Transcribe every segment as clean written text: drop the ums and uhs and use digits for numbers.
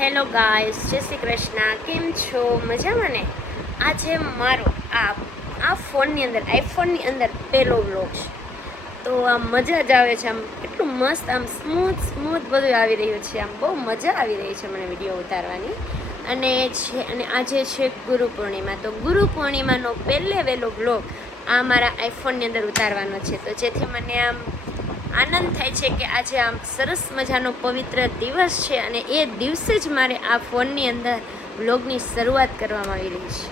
Hello guys, જય શ્રી કૃષ્ણ. કેમ છો? મજામાં ને? આજે મારો આ ફોનની અંદર, આઈફોનની અંદર પહેલો વ્લોગ છે. તો આમ મજા જ આવે છે. આમ એટલું મસ્ત, આમ સ્મૂથ બધું આવી રહ્યું છે. આમ બહુ મજા આવી રહી છે મને વિડીયો ઉતારવાની. અને આજે છે ગુરુ પૂર્ણિમા. તો ગુરુ પૂર્ણિમાનો વહેલો વ્લોગ આ મારા આઈફોનની અંદર ઉતારવાનો છે. તો જેથી મને આમ આનંદ થાય છે કે આજે આમ સરસ મજાનો પવિત્ર દિવસ છે અને એ દિવસે જ મારે આ ફોનની અંદર વ્લોગની શરૂઆત કરવામાં આવી રહી છે.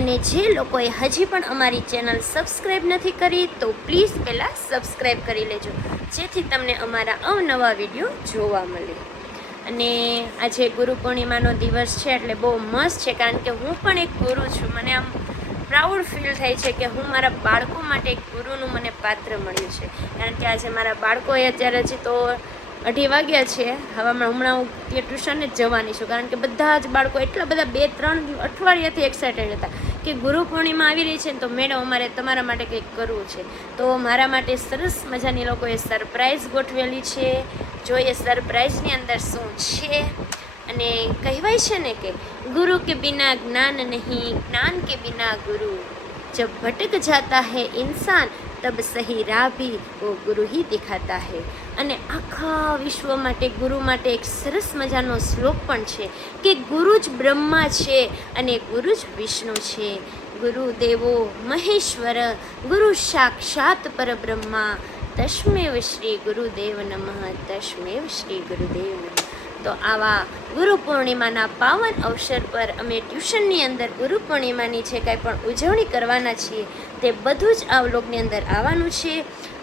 અને જે લોકોએ હજી પણ અમારી ચેનલ સબસ્ક્રાઈબ નથી કરી તો પ્લીઝ પહેલાં સબસ્ક્રાઈબ કરી લેજો, જેથી તમને અમારા અવનવા વિડીયો જોવા મળે. અને આજે ગુરુ પૂર્ણિમાનો દિવસ છે એટલે બહુ મસ્ત છે, કારણ કે હું પણ એક ગુરુ છું. મને આમ પ્રાઉડ ફીલ થાય છે કે હું મારા બાળકો માટે એક ગુરુનું મને પાત્ર મળ્યું છે. કારણ કે આજે મારા બાળકોએ અત્યારે હજી તો 2:30 વાગ્યા છે. હમણાં હું ટ્યુશને જ જવાની છું, કારણ કે બધા જ બાળકો એટલા બધા 2-3 અઠવાડિયાથી એક્સાઇટેડ હતા કે ગુરુ પૂર્ણિમા આવી રહી છે ને તો મેડમ અમારે તમારા માટે કંઈક કરવું છે. તો મારા માટે સરસ મજાની લોકોએ સરપ્રાઈઝ ગોઠવેલી છે. જોઈએ સરપ્રાઈઝની અંદર શું છે. અને કહેવાય છે ને કે ગુરુ કે બિના જ્ઞાન નહીં, જ્ઞાન કે બિના ગુરુ. જબ ભટક જાતા હૈ ઇન્સાન તબ સહી રાહ ભી વો ગુરુ ही દિખાતા હૈ. અને આખા વિશ્વ માટે ગુરુ માટે એક સરસ મજાનો શ્લોક પણ છે કે ગુરુ જ બ્રહ્મા છે અને ગુરુ જ વિષ્ણુ છે. ગુરુ દેવો મહેશ્વર, ગુરુ સાક્ષાત પરબ્રહ્મા, તસ્મેવ શ્રી ગુરુદેવ નમઃ, તસ્મેવ શ્રી ગુરુદેવ નમઃ. તો આવા ગુરુ પૂર્ણિમાના પાવન અવસર પર અમે ટ્યુશનની અંદર ગુરુ પૂર્ણિમાની જે કાંઈ પણ ઉજવણી કરવાના છીએ તે બધું જ આ વ્લોગની અંદર આવવાનું છે.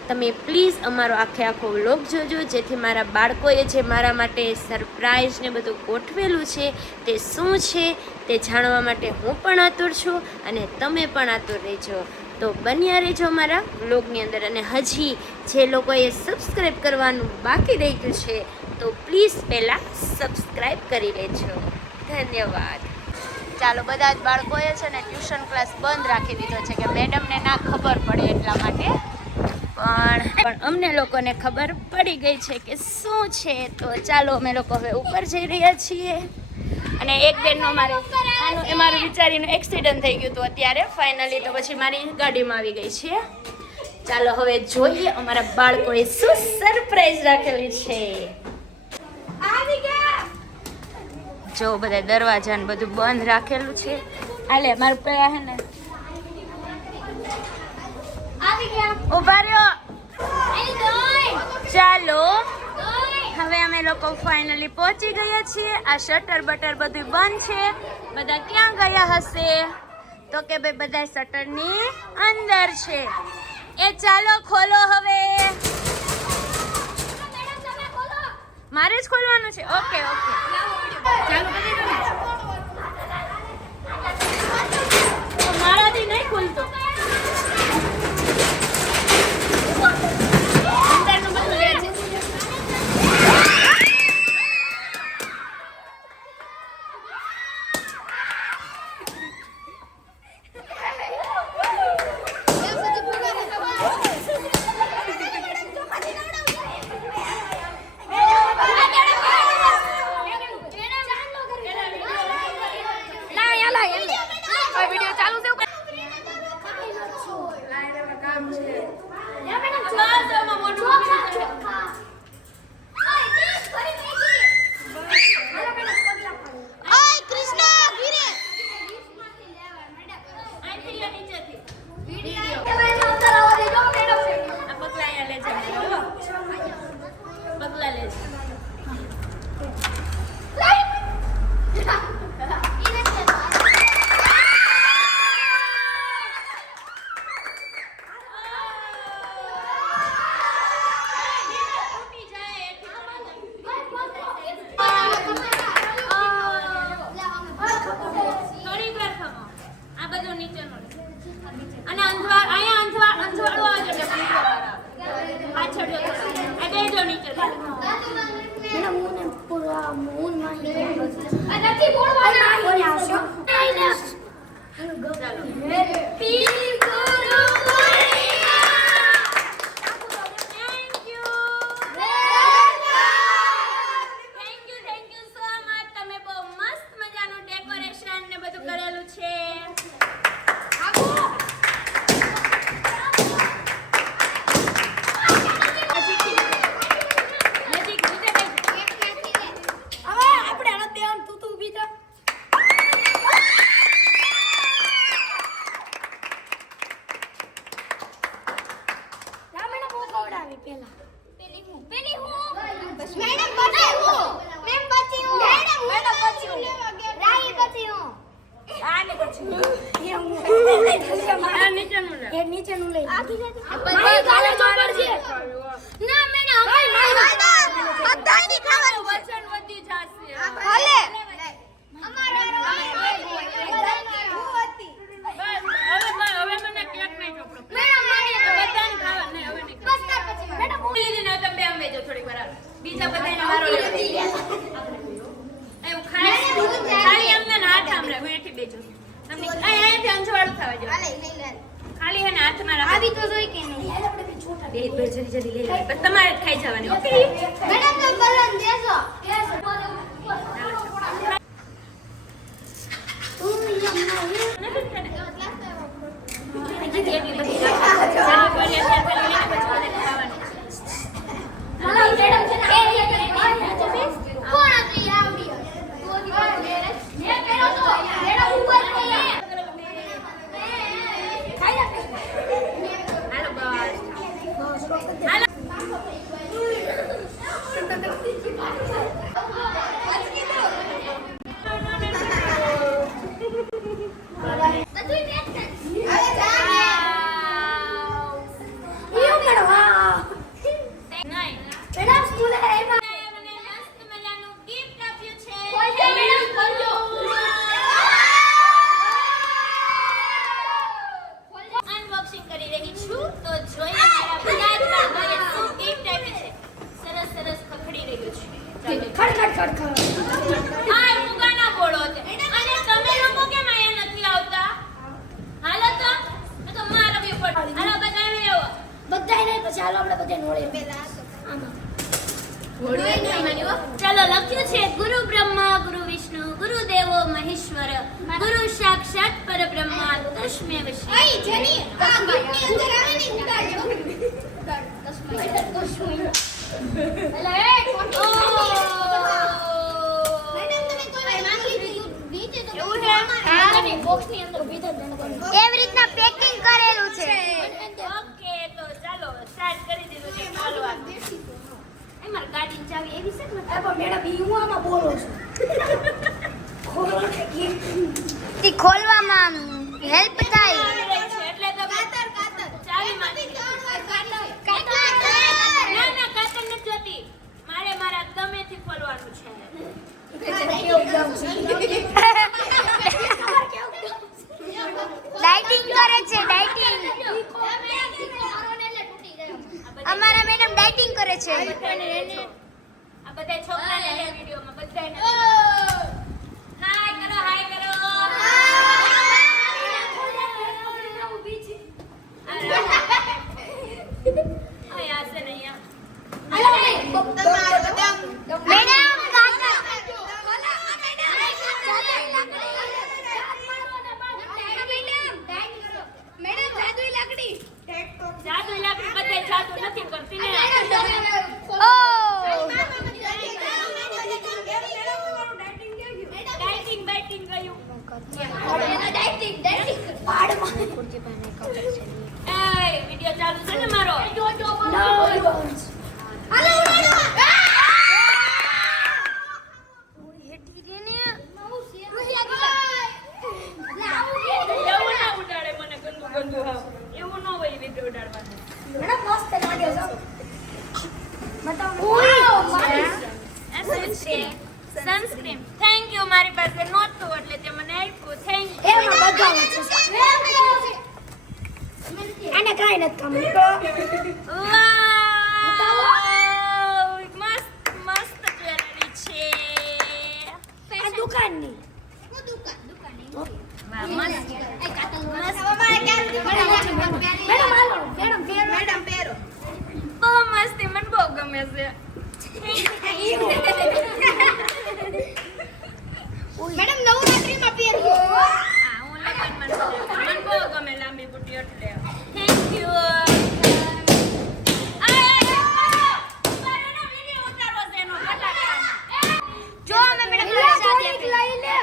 તમે પ્લીઝ અમારો આખો વ્લોગ જોજો, જેથી મારા બાળકોએ જે મારા માટે સરપ્રાઈઝ ને બધું ગોઠવેલું છે તે શું છે તે જાણવા માટે હું પણ આતુર છું અને તમે પણ આતુર રહેજો. તો બન્યા રહેજો મારા વ્લોગની અંદર. અને હજી જે લોકોએ સબસ્ક્રાઈબ કરવાનું બાકી રહી ગયું છે તો પ્લીઝ પહેલાં સબસ્ક્રાઈબ કરી લેજો. ધન્યવાદ. ચાલો, બધા જ બાળકોએ છે ને ટ્યુશન ક્લાસ બંધ રાખી દીધો છે કે મેડમને ના ખબર પડે એટલા માટે, પણ અમને લોકોને ખબર પડી ગઈ છે કે શું છે. તો ચાલો અમે લોકો હવે ઉપર જઈ રહ્યા છીએ. અને એક બેનનો મારું વિચારીને એક્સિડન્ટ થઈ ગયું હતું અત્યારે ફાઇનલી, તો પછી મારી ગાડીમાં આવી ગઈ છે. ચાલો હવે જોઈએ અમારા બાળકોએ શું સરપ્રાઈઝ રાખેલી છે. જો બધા દરવાજા ને બધું બંધ રાખેલું છે. હાલે મારું પૈયા હે ને ઉભા રહ્યો. ચાલો હવે અમે લોકો ફાઇનલી પહોંચી ગયા છીએ. આ શટર બટર બધું બંધ છે. બધા ક્યાં ગયા હશે? તો કે ભાઈ બધા શટરની અંદર છે. એ ચાલો ખોલો હવે. મારે જ ખોલવાનું છે? ઓકે ચાલો. મારાથી નહીં ખુલતો. નીચેનું લઈ મારી ગાલે ચોપડજે ના મેને બધાની ખાવાનું વચન વધી જાશે ભલે અમારે હવે મને કેક નહીં ચોપડો મેડમ મારી બધાની ખાવાનું નહીં હવે નહીં બસ ત્યાર પછી મેડમ દીદી ને તમે આમ બેજો થોડી વાર બીજા બધાને મારો લે એવું ખાલી અમને હાથ આમરે બેઠી બેજો તમને અહીંયાથી અંજવાળું થવા જો ખાલી હે ને હાથમાં રાખો આવી તો જોઈ કે નહીં આપણે બે છોટા બે જલ્દી લઈ લે પણ તમારે જ ખાઈ જવાની ઓકે મેડમ તો બલન દેજો चलो लक्ष्य છે ગુરુ બ્રહ્મા ગુરુ વિષ્ણુ ગુરુ દેવો મહેશ્વર ગુરુ સાક્ષાત પરબ્રહ્મા તસ્મે વિષ્ણુ આઈ જની આ ગીતની અંદર આવે ને ઉડાડજો અલે ઓ મેડમ તમે કોઈ માંગી દીધું નીચે તો એવું છે આની બોક્સ ની અંદર ભીતર એવી રીતના પેકિંગ કરેલું છે ઓકે તો ચાલો સ્ટાર્ટ કરી દીધું છે ખોલવા માર ગાડીની ચાવી એવી છે ને પણ મેડમ હું આમાં બોલો છું ઈ ખોલવામાં હેલ્પ થાય એટલે તો કાતર ચાવી માંથી કાતર ના કાતર નથી જોતી મારે મારા ગમેથી ખોલવાનું છે ડાઇટિંગ કરે છે ડાઇટિંગ અમારા મેડમ ડાઇટિંગ કરે છે આ બધા છોકરાને લે વિડિયોમાં બધાને હાય કરો આય આસે નહીં જાદુ લાકડી બધે જાદુ નથી કરતી ને ઓ ડાઇટિંગ ગયું ડાઇટિંગ પાડમાં એ વિડિયો ચાલુ છે ને મારો હાલો એવું ન હોય વિડિયો ઉડાડવાનું મેડમ મસ્ત લાગે છે સનસ્ક્રીન થેન્ક યુ મારી પાસે નહોતું એટલે તે મને આપ્યું થેન્ક યુ એમાં બધાનું છે આને કાઈ નથી કામ વાવ મસ્ત જ્વેલરી છે આ દુકાનની બહુ મસ્તી મને બહુ ગમે છે મેડમ નવરાત્રીમાં પહેર્યું હું લગનમાં મને બહુ ગમે લાંબી બુટી એટલે થેન્ક યુ જો અમે મેડમ સાથે લઈ લે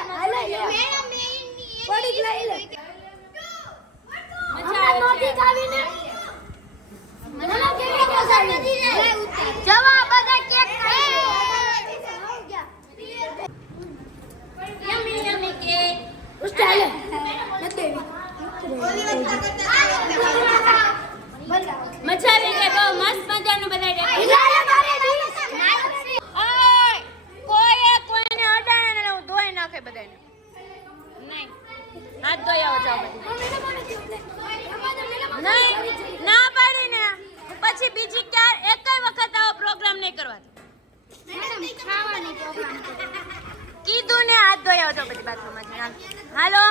મેડમ પડી લઈ લે મજા નોતી ખાવીને મને કેવી મજા નથી જવા બધા કેક ખાય હાથ ધોઈ આવો જાઓ નહીં ના પાડીને પછી બીજી ક્યાં એકેય વખત આવો પ્રોગ્રામ નહીં કરવા કીધું ને હાથ ધોઈ આવજો પછી બાથરૂમમાં હાલો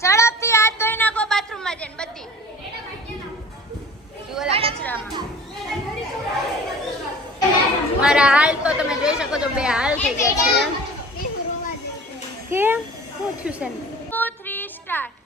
ઝડપથી હાથ ધોઈ નાખો બાથરૂમમાં જઈને બધી ઓલા કચરામાં મારા હાલ તો તમે જોઈ શકો છો બે હાલ થઈ ગયા છે કેમ શું થયું છે 2 3 સ્ટાર્ટ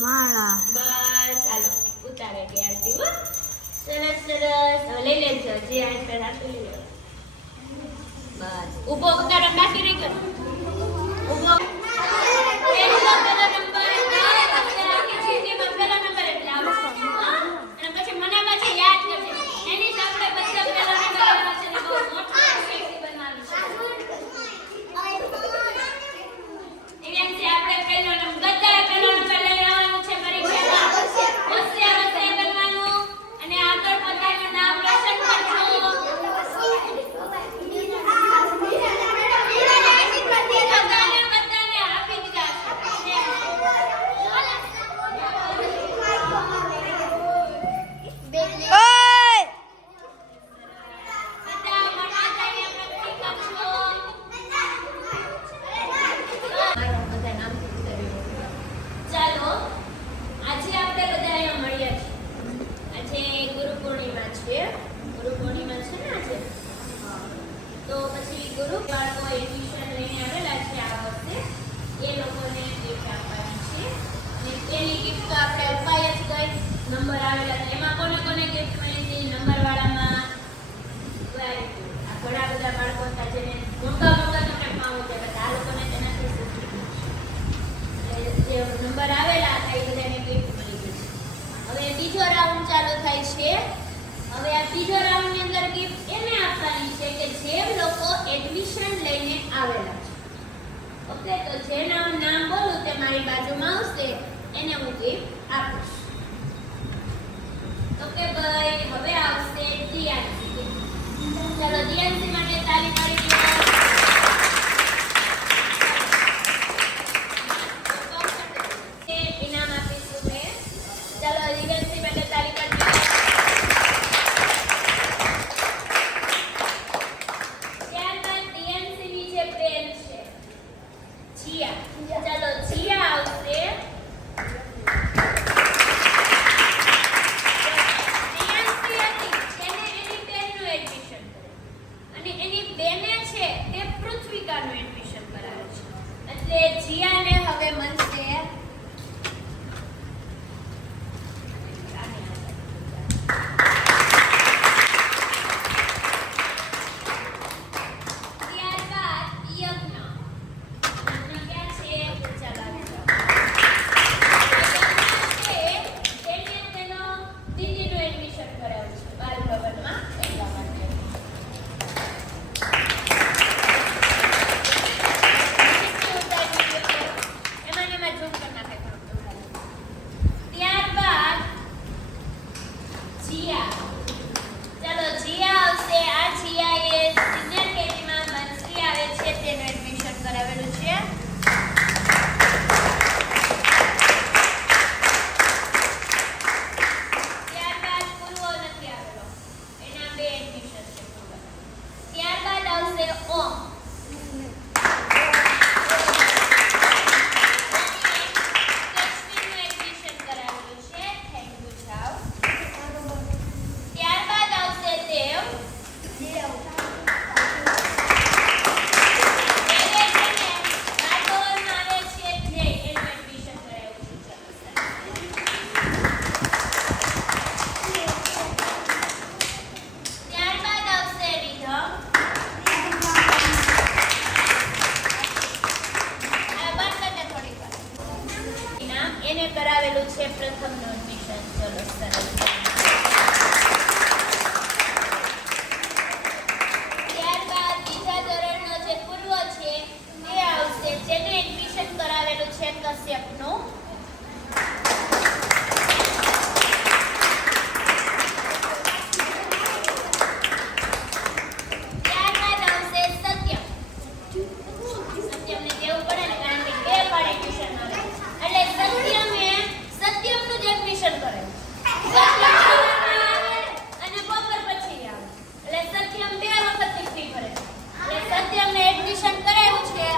માળા બસ હાલો ઉતારે ગયા હતી હો સરસ સરસ હવે લઈ લેજો જે આ પર આપી લો બસ ઊભો ઉતારો બાકી રહી ગયો ઊભો પહેલો નંબર આખી ચીટીમાં પહેલો નંબર એટલે આવે અને પછી મને પાછી યાદ કરજે એની સાથે બધા પહેલો નંબર આવે છે ને બહુ મોટો સેક્સી બનાવી છે એમ છે આપણે પહેલો નંબર બધા પહેલો નંબર લઈ આવવાનું છે પરીક્ષામાં હોશિયાર બનવાનું અને આગળ પોતાનું નામ રોશન કરવું બધાને આપી દીધા ચાલો આજે આપણે બધા અહીંયા મળ્યા છીએ આજે ગુરુ પૂર્ણિમા છે ને આજે તો પછી ગુરુ બાળકો એડમિશન લઈને આવેલા છે આ વખતે એ લોકોને ગિફ્ટ આપવાની છે અને એની ગિફ્ટ તો આપણે અપાઈ જ ગઈ નંબર આવેલા છે એમાં કોને કોને ગિફ્ટ મળી હતી નંબરવાળામાં વેરી ગુડ આ ઘણા બધા બાળકો હતા જેને મોટા મોટા તમને ફાવું છે બટ આ લોકોને તેનાથી શીખી જે નંબર આવેલા હતા એ બધાને ગિફ્ટ મળી ગઈ હવે બીજો રાઉન્ડ ચાલુ થાય છે હવે આ બીજો રાઉન્ડની અંદર ગિફ્ટ એને આપવાની છે કે જે લોકો એડમિશન લઈને આવેલા છે ઓકે તો જેના હું નામ બોલું તે મારી બાજુમાં આવશે એને હું ગિફ્ટ આપીશ ઓકે ભાઈ હવે આવશે દિયાંશી ચાલો દિયાંશી માટે તાળી પાડી દો ઇનામ આપીશું મેં ચાલો દિયાંશી માટે તાળી પાડી દો ત્યારબાદ દિયાંશીની જે બેન છે જીયા ચાલો જીયા આવશે એડમિશન કરાવે છે એટલે જીયાને હવે મળશે ત્યારબાદ યજ્ઞ ક્યાં છે ચાલો એને તેનો દીદીનું એડમિશન કરાવ્યું છે બાલ ભવનમાં એટલા માટે એમાંને એને કરાવેલું છે પ્રથમનું એડમિશન. ચલો સરસ. ત્યારબાદ બીજા ધોરણનો જે પૂર્વ છે તે આવશે, જેને એડમિશન કરાવેલું છે કશ્યપનું. ત્યારબાદ આવશે સત્યમ. સત્યમને દેવું પડે ને, કારણ કે 2 વાર એડમિશન આવે એટલે સત્યમનું જ એડમિશન કરે. અને બપોર પછી આવે એટલે સત્યમ 2 વખતની ફી ભરે. એટલે સત્યમને એડમિશન કરાવ્યું છે.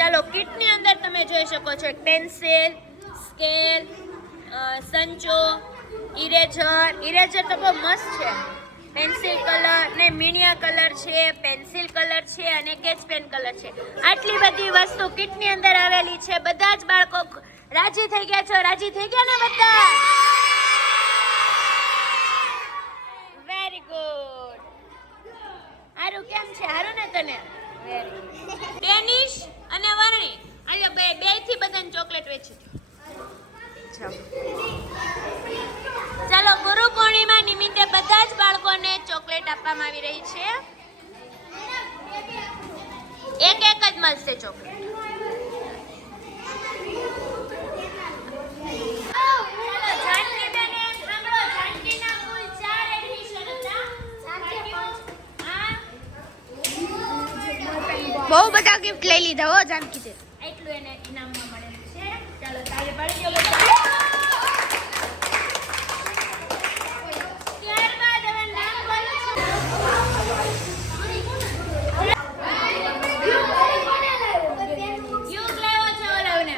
ચાલો, કિટની અંદર તમે જોઈ શકો છો પેન્સિલ, સ્કેલ, સંચો, ઇરેઝર તો બહુ મસ્ત છે. પેન્સિલ કલર ને મીણિયા કલર છે, પેન્સિલ કલર છે અને સ્કેચ પેન કલર છે. આટલી બધી વસ્તુ કિટની અંદર આવેલી છે. બધા જ બાળકો રાજી થઈ ગયા છો? રાજી થઈ ગયા ને બધા? Very good. હારું, કેમ છે? હારું ને તને? Very good. ડેનિશ અને વર્ણી, આલ્યો બે થી બધાને ચોકલેટ વેચી દો. ચાલો, ગુરુ પૂર્ણિમા નિમિત્તે બધા જ બાળકોને ચોકલેટ આપવામાં આવી રહી છે. એક જ મળશે ચોકલેટ. બહુ બધા ગિફ્ટ લઈ લીધા હો જાનકી છે. એટલું એને ઇનામમાં મળેલું છે. ચાલો, તાળી પાડી દો બધા. ત્યારબાદ હવે નામ બોલો. યુગ લાવ્યો છે ઓલાવને.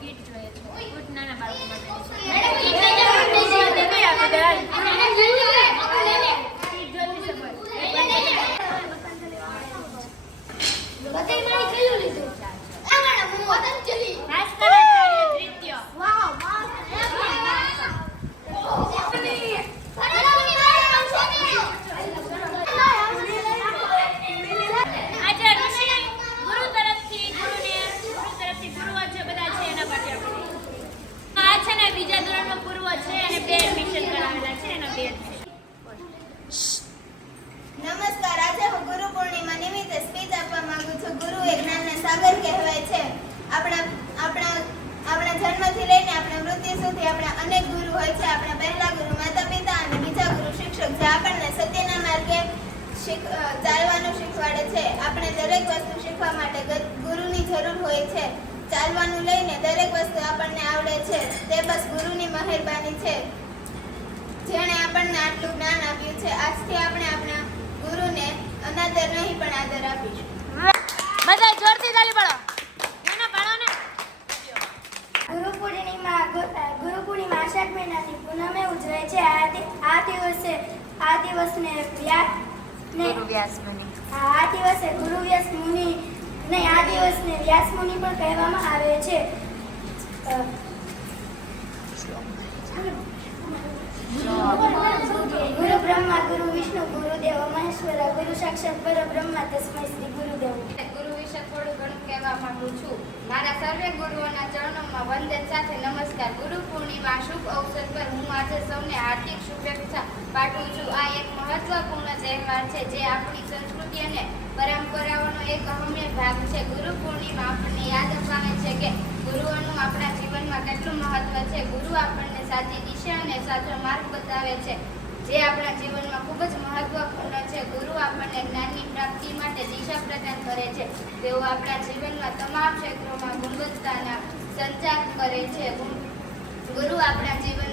કીટ જોઈએ છે. કીટ નાના બાળકો માટે બીજા ધોરણનો પૂર્વ છે અને 2 એડમિશન કરાવેલા છે એના 2 છે. નમસ્કાર. આજે હું ગુરુ પૂર્ણિમા નિમિત્તે સ્પીચ આપવા માંગુ છું. ગુરુ એ જ્ઞાનના સાગર કહેવાય છે. આપણા જન્મથી લઈને આપણા મૃત્યુ સુધી આપણા અનેક ગુરુ હોય છે. આપણા પહેલા ગુરુ માતા પિતા અને બીજા ગુરુ શિક્ષક, જે આપણને સત્યના માર્ગે ચાલવાનું શીખવાડે છે. આપણે દરેક વસ્તુ શીખવા માટે ગુરુની જરૂર હોય છે. ચાલવાનું લઈને દરેક વસ્તુ આપણને આવડે છે તે બસ ગુરુની મહેરબાની છે, જેણે આપણને આટલું જ્ઞાન આપ્યું છે. આજથી આપણે આપણા ગુરુને અનાદર નહીં પણ આદર આપીશું. બધા જોરથી તાળી પાડો. એના પાડો ને. ગુરુ પૂર્ણિમા આષાઢ મહિનાની પૂનમે ઉજવાય છે. આ દિવસે ગુરુ વ્યાસ મુનિ ને આ દિવસને વ્યાસ મુનિ પણ કહેવામાં આવે છે. ગુરુ બ્રહ્મા ગુરુ વિષ્ણુ ગુરુદેવ મહેશ્વર ગુરુ સાક્ષાત પરબ્રહ્મા તસ્મૈ શ્રી ગુરુદેવ. ગુરુ વિશે થોડું ઘણું કહેવા માંગુ છું. મારા સર્વે ગુરુઓના ચરણોમાં વંદન સાથે નમસ્કાર. ગુરુ પૂર્ણિમા શુભ અવસર પર હું આજે સૌને હાર્દિક શુભેચ્છા પાઠવું છું. આ એક મહત્વપૂર્ણ તહેવાર છે જે આપણી સંસ્કૃતિ અને પરંપરાઓનો એક અહમ્ય ભાગ છે. ગુરુ પૂર્ણિમા આપણને યાદ અપાવે છે કે ગુરુઓનું આપણા જીવનમાં કેટલું મહત્વ છે. ગુરુ આપણને સાચી દિશા અને સાચો માર્ગ બતાવે છે જે આપણા જીવનમાં ખૂબ જ મહત્વપૂર્ણ છે. ગુરુ આપણને જ્ઞાનની પ્રાપ્તિ માટે દિશા પ્રદાન કરે છે. તેઓ આપણા જીવનમાં તમામ ક્ષેત્રોમાં ગુણવત્તાના સંચાર કરે છે. ગુરુ આપણા જીવન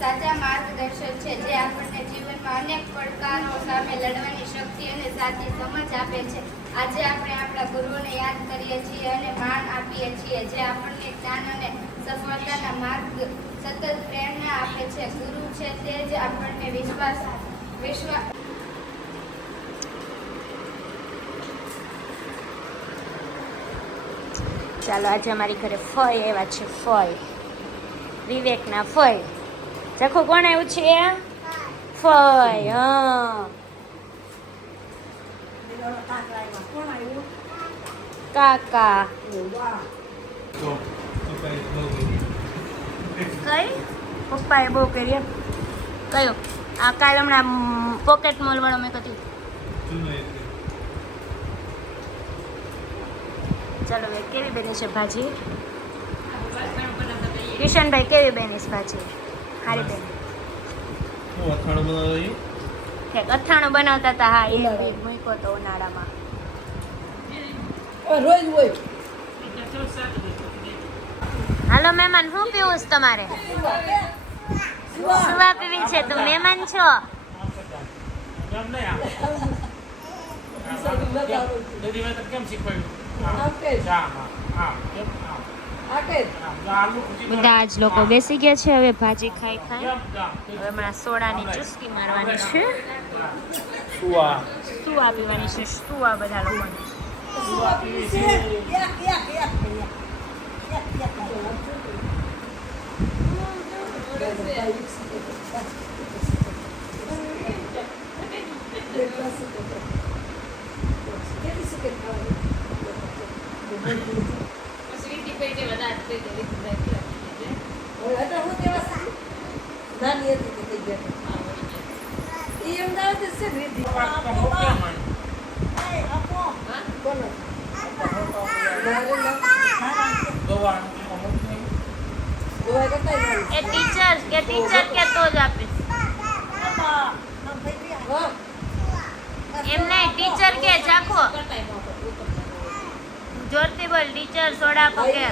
સાચા માર્ગદર્શક છે જે આપણને જીવનમાં અનેક પડકારો સામે લડવાની શક્તિ અને સાચી સમજ આપે છે. આજે આપણે આપણા ગુરુઓને યાદ કરીએ છીએ અને માન આપીએ છીએ જે આપણને જ્ઞાન અને સફળતાના માર્ગ સતત પ્રેરણા આપે છે. ગુરુ છે તે જ આપણને વિશ્વાસ ચાલો આજે અમારી ઘરે ફય આવ્યા છે. ફય વિવેકના ફય. ચખો કોણ આવ્યું છે? ફય. હા કાકા. કઈ પપ્પાએ બહુ કરી. કયો? આ કાલ હમણાં પોકેટ મોલ વાળો મેં કીધું. ચાલો ભાઈ કેવી બની છે ભાજી? કિશનભાઈ કેવી બની છે ભાજી? સારી બેન. અથાણું બનાવતા હતા. હા એ મૂક્યો તો ઉનાળામાં. હાલો મહેમાન, શું પીવું છે તમારે? સુવા પીવી છે? તો મહેમાન છો. બધા જ લોકો બેસી ગયા છે. હવે ભાજી ખાઈ હવે હમણાં સોડાની ચુસ્કી મારવાની છે. સુવા પીવાની છે. સુવા બધા લોકોને. એ ટીચર કે તો જ આપીશ. એમ નહીં, ટીચર કે ચાખો. જોરથી બોલ ટીચર સોડા પકે.